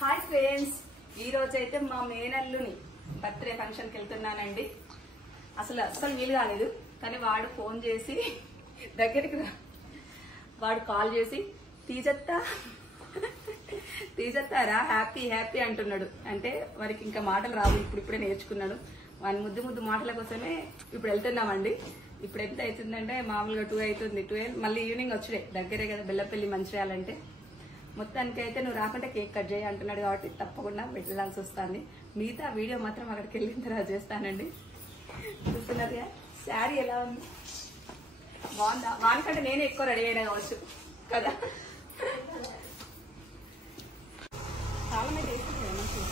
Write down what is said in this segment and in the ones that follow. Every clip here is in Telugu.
హాయ్ ఫ్రెండ్స్, ఈ రోజు అయితే మా మేనల్లుని బర్త్డే ఫంక్షన్కి వెళ్తున్నానండి. అస్సలు వీలు కాలేదు, కానీ వాడు ఫోన్ చేసి దగ్గరికి వాడు కాల్ చేసి తీజత్తారా హ్యాపీ హ్యాపీ అంటున్నాడు. అంటే వారికి ఇంకా మాటలు రావు, ఇప్పుడే నేర్చుకున్నాడు. వాని ముద్దు మాటల కోసమే ఇప్పుడు వెళ్తున్నామండి. ఇప్పుడు ఎంత అవుతుందంటే మామూలుగా 2 అవుతుంది, 12 మళ్ళీ ఈవినింగ్ వచ్చుడే, దగ్గరే కదా బెల్లపల్లి మంచిర్యాలంటే. మొత్తానికి అయితే నువ్వు రాకుంటే కేక్ కట్ చేయి అంటున్నాడు కాబట్టి తప్పకుండా వెళ్ళాల్సి వస్తుంది. మిగతా వీడియో మాత్రం అక్కడికి వెళ్ళిన తర్వాత చేస్తానండి. చూస్తున్నారుగా శారీ ఎలా ఉంది, బాగుందా? వానికంటే నేనే ఎక్కువ రెడీ అయినా కావచ్చు కదా. చాలా మంది వేసుకుంటారు మంచిగా.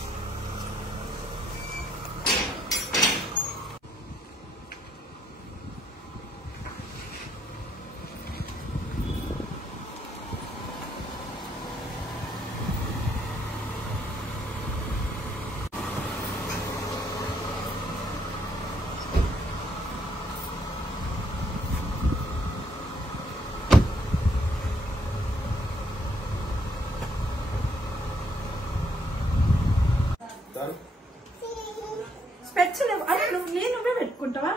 నువ్వే పెట్టుకుంటావా?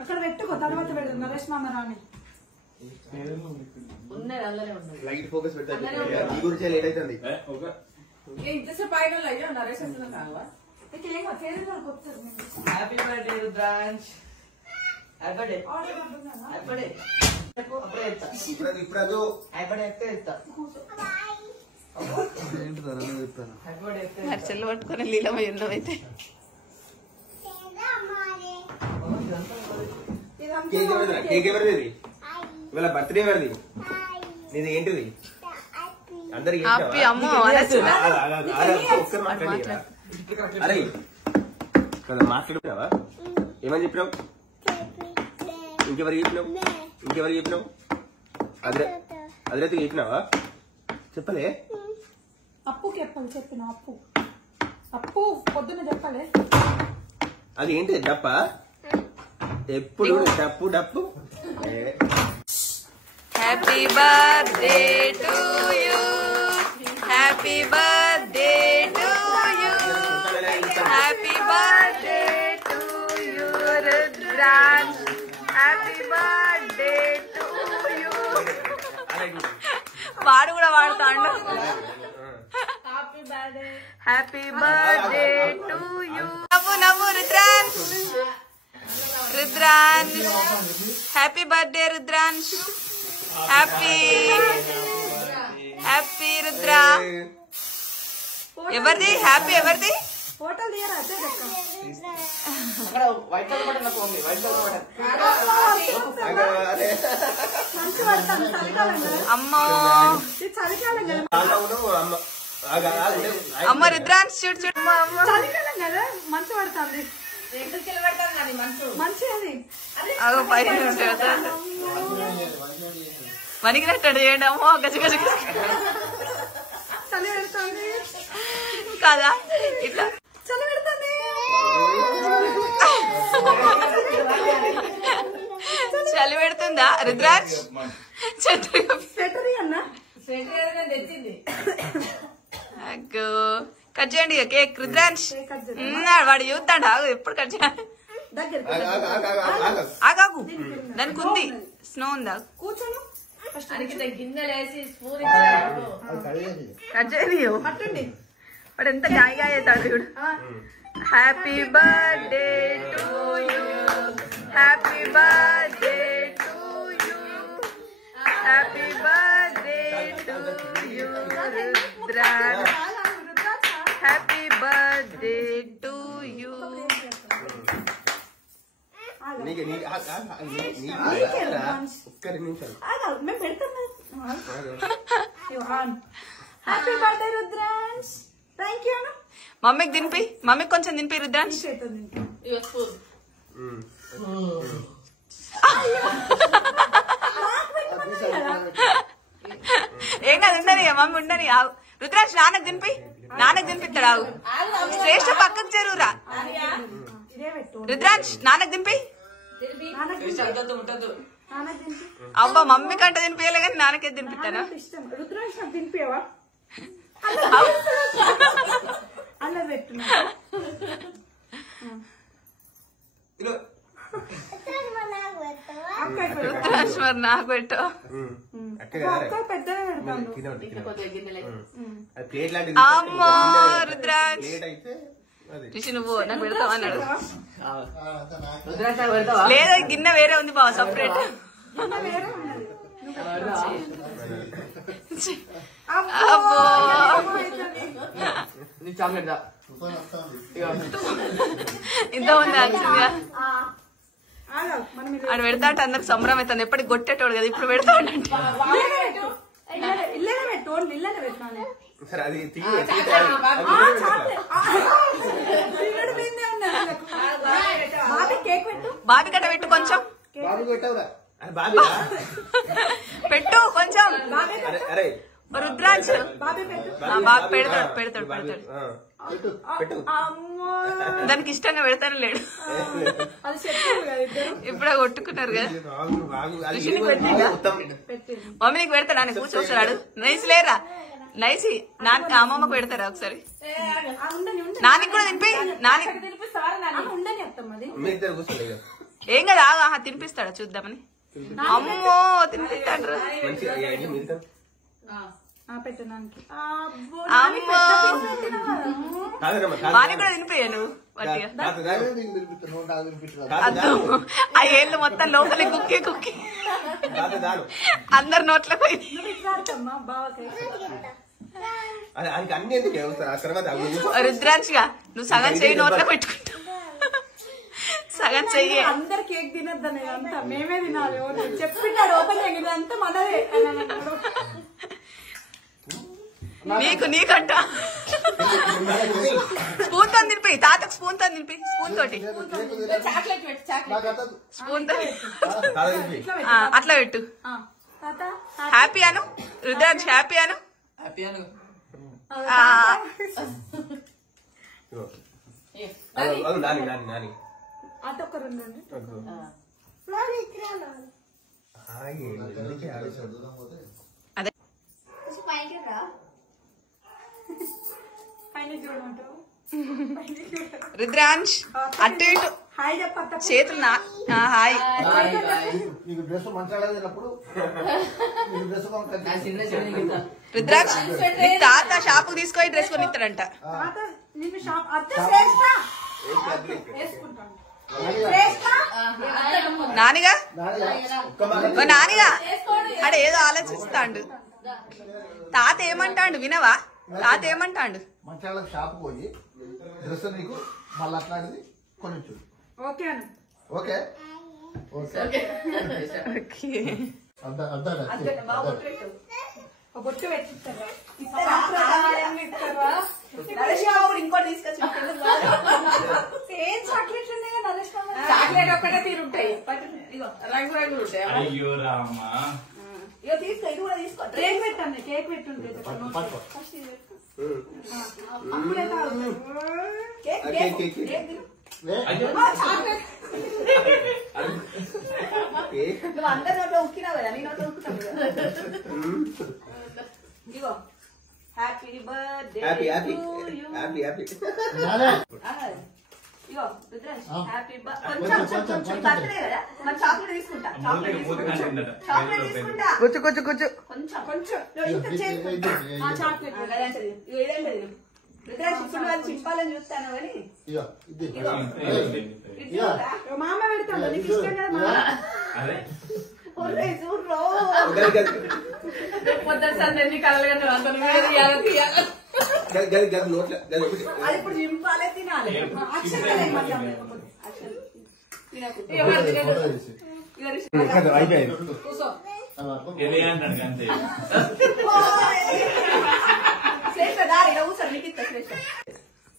అక్కడ పెట్టుకో, తర్వాత పెడదాం. నరేష్ మామ రాని లైట్ ఫోకస్ పెట్టాలి. లేట్ అవుతుంది. ఇంతసేపు ఆయన అయ్యా నరేష్ హ్యాపీ బర్త్డే రుద్రాంశ్. చెల్లు పట్టుకుని లీలమయ్యిందో అయితే కేక్ ఎవరిది? ఇవాళ బర్త్డే ఎవరిది? నీది ఏంటిది? అందరికి అరే కదా మాట్లాడుకున్నావా? ఏమని చెప్పినావు? ఇంకెవరికి చెప్పినావు? అదిరైతే చెప్పినావా? చెప్పలే. అప్పుకి చెప్పిన అప్పు పొద్దున్న చెప్పలే. అది ఏంటి డప్ప? ఎప్పుడు డప్పు. Happy birthday to you, happy birthday to you, happy birthday to you Rudransh, happy birthday to you. వాడు కూడా వాడతాడు. Happy birthday to you. నవ్వు Rudransh. Happy birthday Rudransh. Happy Rudra. ఎవరిది హ్యాపీ? ఎవరిది? అమ్మో అమ్మ రుద్రాంశ్ చూడు మంచి పడుతుంది. వణికినట్టు చేయండి. అమ్మో గజ చలి పెడుతుంది కదా, ఇట్లా చలి పెడుతుంది. చలి పెడుతుందా రుద్రాంశ్? అగ్గో కట్ చేయండి కేక్. రుద్రాంశ్ వాడు చూస్తాడా? ఎప్పుడు కట్ చేయాలి? ఆగాగు, దానికి ఉంది స్నో ఉందా? కూర్చోను కట్ చేయని వాడు ఎంత గాయగా అవుతాడు చూడు. Happy birthday to you, happy birthday to you, happy birthday to you Rudransh, happy birthday to you. Happy birthday Rudransh. Thank you. మమ్మీకి తినిపి, మమ్మీకి కొంచెం తినిపి రుద్రాంశ్. ఏం కాదు, ఉండని మమ్మీ ఉండని. రుద్రాంశ్ నాన్నకు తినిపిస్తాడు. శ్రేష్ఠ పక్కకు చేరురా. రుద్రాంశ్ నాన్నకు తినిపి. అబ్బా మమ్మీ కంట తినిపించాలి కానీ నాన్నకే తినిపిస్తాను. అలా పెట్టున్నా నాకు పెట్టు. పెద్దగా పెడతాను. అమ్మో రుద్రాంశ్ రిషి నువ్వు నాకు పెడతావా అన్నాడు. లేదా గిన్నె వేరే ఉంది బావ సపరేట్. ఇంత ఉంది యాక్చువల్గా ఆడు పెడతా అంటే అందరికి సంబరం అవుతుంది. ఎప్పటికి కొట్టేటోడు కదా ఇప్పుడు పెడతా అంటే బాబీ కట్ట పెట్టు కొంచెం పెట్టు కొంచెం రుద్రాంశ్ బాబీ పెడతాడు పెడతాడు పెడతాడు దానికి ఇష్టంగా పెడతాను లేడు. ఇప్పుడే కొట్టుకున్నారు కదా. మమ్మీ నీకు పెడతాడా అని కూర్చోస్తాడు. నైస్ లేరా నైసి నాన్న అమ్మమ్మకు పెడతారా ఒకసారి. నానికి కూడా తినిపి నాని ఏం కదా తినిపిస్తాడా చూద్దామని. అమ్మో తినిపిస్తాడు. వాని కూడా తినిపోయా నువ్వు ఆ ఏళ్ళు మొత్తం లోపలి కుక్కి కుక్కి అందరు నోట్ల పోయి. రుద్రాంశిగా నువ్వు సగం చెయ్యి నోట్లో పెట్టుకుంటా సగం చెయ్యి. అందరు కేక్ తినొద్దని అంతా మేమే తినాలి. చెప్పింటాడు ఓపెన్ అంతా మనదే. నీకు నీకంట స్పూన్ తో తినిపి తాతకు స్పూన్ తో తినిపి స్పూన్ తోటి స్పూన్ తో అట్లా పెట్టు. హ్యాపీ అను రుద్రాంశ్ హ్యాపీ అను. అదొక రెండు అదే రుద్రాంశ్ అటు ఇటు చేతులు హాయ్. రుద్రాంశ్ తాత షాపు తీసుకొని డ్రెస్ కొని ఇస్తాడంట. నానిగా నానిగా అడే ఏదో ఆలోచిస్తాడు. తాత ఏమంటాడు వినవా? తాత ఏమంటాడు? మంచాలకు షాప్ పోయి డ్రెస్ నీకు మళ్ళీ అట్లాంటిది కొనిచ్చు. ఓకే ఓకే బొట్టు పెట్టిస్తారా? ఇంకోటి తీసుకొచ్చి చాక్లెట్ ఒక్కటే తీరుంటాయి. రంగు రంగులు ఉంటాయి. ఇక తీసుకో ఇది కూడా తీసుకో. కేక్ పెట్టండి కేక్ పెట్టుంటే నువ్వు అందరి నోట్లో ఉక్కినావు కదా నీ నోట్లో ఉక్కుతావు కదా. ఇగో హ్యాపీ బర్త్డే ఇగో రుద్రాంశ్ హ్యాపీ బర్త్డే కదా. మరి చాక్లెట్ తీసుకుంటా. చాక్లెట్ తీసుకుంటా. కూర్చు కూర్చు కూర్చు కొంచెం కొంచెం చాక్లెట్ ఏదంటది రుద్రాంశ్ ఇప్పుడు వాళ్ళు చింపాలని చూస్తాను కానీ మామ పెడతాను నీకు ఇష్టం కదా. పొద్దున సార్ ఎన్ని కలలుగా అది ఇప్పుడు చింపాలే తినాలి.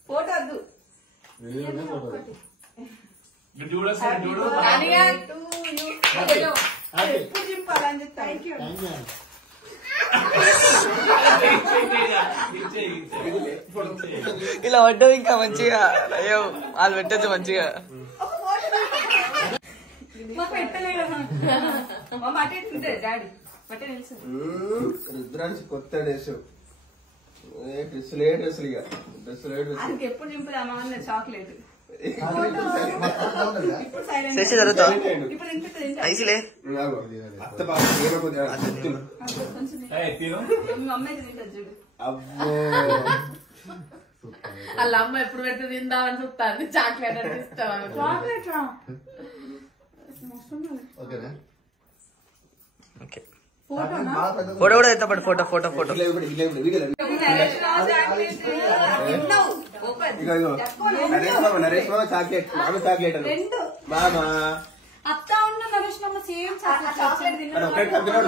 ఫోటో వద్దు. ఎప్పుడు చింపాలని చెప్తా. Thank you. ఇలా పడ్డది ఇంకా మంచిగా. అయ్యో వాళ్ళు పెట్టచ్చు మంచిగా. రుద్రాంశ్ కొత్త డ్రెస్ డ్రెస్సులు ఆయనకి ఎప్పుడు నింపుదామా అన్న చాక్లెట్ ఇప్పుడు సైలెంట్ శశి జరుగుతా ఇప్పుడు నింపిస్తుంది ఐసిలే అత్త బాగా మీ అమ్మాయికి తింటది చూడు వాళ్ళ అమ్మ ఎప్పుడు పెడితే తిందామని చూస్తాను చాక్లెట్ అంటే ఇస్తామని చాక్లెట్ రా ఓకేనా ఓకే ఫోటోనా ఫోటో కూడా ఎత్తపడు ఫోటో ఫోటో ఫోటో నరేష్ మామ చాక్లెట్ మామ చాక్లెట్ మామా అత్త ఉన్న నరేష్ మామ సేమ్ చాక్లెట్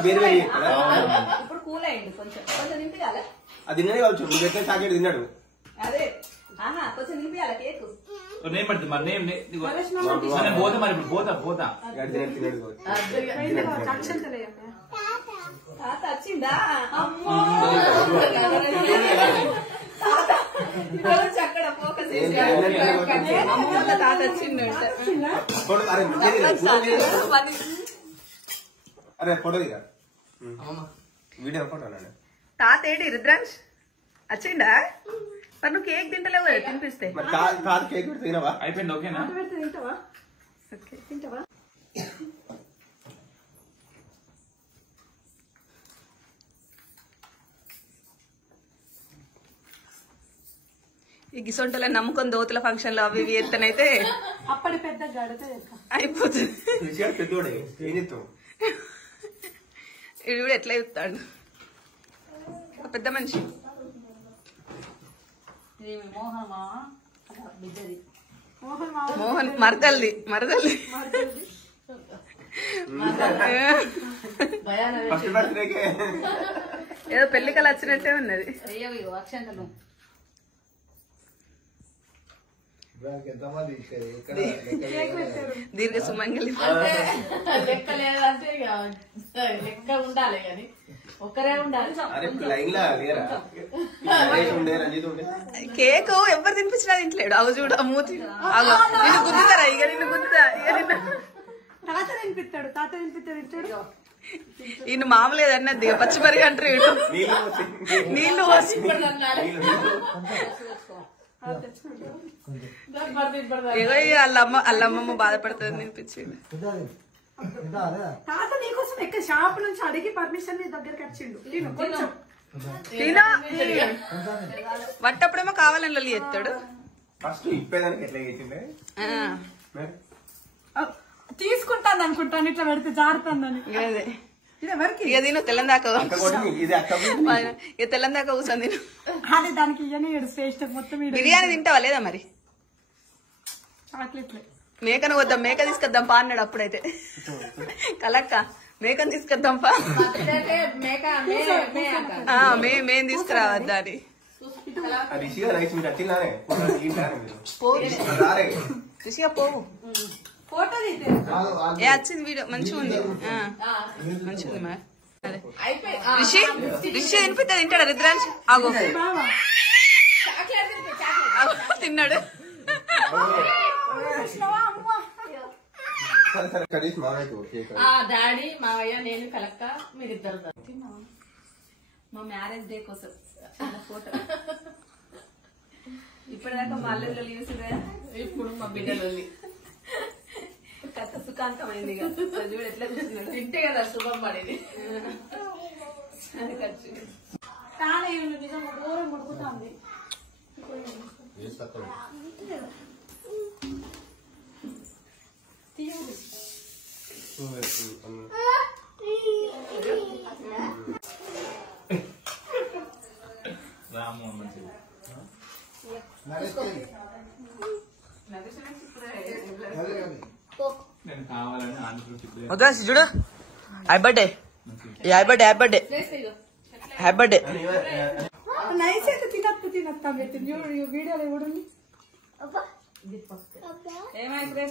వేరు వేరు ఇప్పుడు కూల్ అయ్యింది కొంచెం కొంచెం నింపియాల అది తిన్నాడు కావచ్చు నువ్వు ఎట్లా చాక్లెట్ తిన్నాడు అదే ఆహా కొంచెం నింపియాల కేక్ నేను పడుతుంది మరి నేను నరేష్ మామ నేను పోతా మరి ఇప్పుడు పోతా తిన్నాడు కావచ్చు తాత వచ్చిందా అక్కడ ఫోకస్ చేసి అమ్మ తాత వచ్చిండు అరే ఫోటో దిగా వీడియో ఫోటో అన్నాడు తాత ఏంటి రుద్రాంశ్ వచ్చిండా మరి నువ్వు కేక్ తింటలేవు కదా తినిపిస్తే మరి కాదు కేక్ పెడితే తినవా అయిపోయింది ఓకేనా తింటావా తింటావా ఈ గిసొంటోళ్ళని నమ్ముకొని దోతుల ఫంక్షన్ లో అవి ఇవి ఎత్తనైతే అప్పటి పెద్ద గడితే అయిపోతుంది పెద్దోడే ఏం చెప్తావు ఇది కూడా ఎట్లా చెప్తాడు పెద్ద మనిషి మోహన్ మరదల్ది ఫస్ట్ బర్త్డేకే ఏదో పెళ్లికలు వచ్చినట్టే ఉన్నది అక్షంతలు ఎంతమంది దీర్ఘ సుమంగళి లెక్క లేదంటే ఇక లెక్క ఉండాలి కానీ ఒక్కరే ఉండాలి అరే లైన్ లా లేరా నరేష్ ఉండే రంజిత్ ఉండే కేక్ ఎవరు తినిపించినా తింటలేడు అవు చూడు ఆ మూతి అగో నిన్ను గుద్దుతారా ఇక నిన్ను గుద్దుతా ఇక నిన్ను తాత తినిపిస్తాడు ఈయన మామూలు ఏదన్నది పచ్చిమరిగి అంటారు వీడు నీళ్లు పోసి ఏదో అల్లమ్మమ్మ బాధపడుతుంది తినిపించింది తాత నీకోసం ఎక్కడ షాప్ నుంచి అడిగి పర్మిషన్ నీ దగ్గరికి వచ్చిండు తినా వట్టప్పుడేమో కావాలని లొల్లి ఎత్తాడు ఫస్ట్ ఇప్పేదానికి ఎట్లా చేసిండే తీసుకుంటాను అనుకుంటాను ఇట్లా పెడితే జారుతుందని అదే ఇది ఎవరికి ఇక తిను తెల్లందాకా ఇది అక్క ఇక తెల్లందాకా కూర్చొని తిను అదే దానికి ఇవన్నీ శ్రేష్ఠ మొత్తం బిర్యానీ తింటావా లేదా మరి చాక్లెట్లే మేకను వద్దాం మేక తీసుకొద్దాం పా అన్నాడు అప్పుడైతే కలక్క మేకను తీసుకొద్దాం పా మేం తీసుకురావద్దా అని రిషిగా రైస్ మీరు వచ్చిందానే రిషిగా పోవు ఫోటో తీతే ఏ వచ్చింది వీడియో మంచిగా ఉంది మంచిగా ఉంది మరి అదే రిషి తినిపిస్తే తింటాడు రుద్రాంశ్ ఆగో తిన్నాడు డాడీ మావయ్య నేను కలక్క మీరిద్దరు మా మ్యారేజ్ డే కోసం ఫోటో ఇప్పటిదాకా మా అల్లుళ్ళు చూసుగా ఇప్పుడు మా బిడ్డలు కథ సుఖాంతమైంది ఇక చూడు ఎట్లా చూస్తున్నాడు తింటే కదా శుభం పడేది అది ఖర్చు కానీ నిజంగా దూరం ముడుకుతుంది రాము మంచిది నేను కావాలని ఆంధ్రప్రదేశ్ వద్దా చూడు happy birthday happy birthday happy birthday happy birthday nice అయితే తినత్తా వీడియోలో కూడా ఏమైతే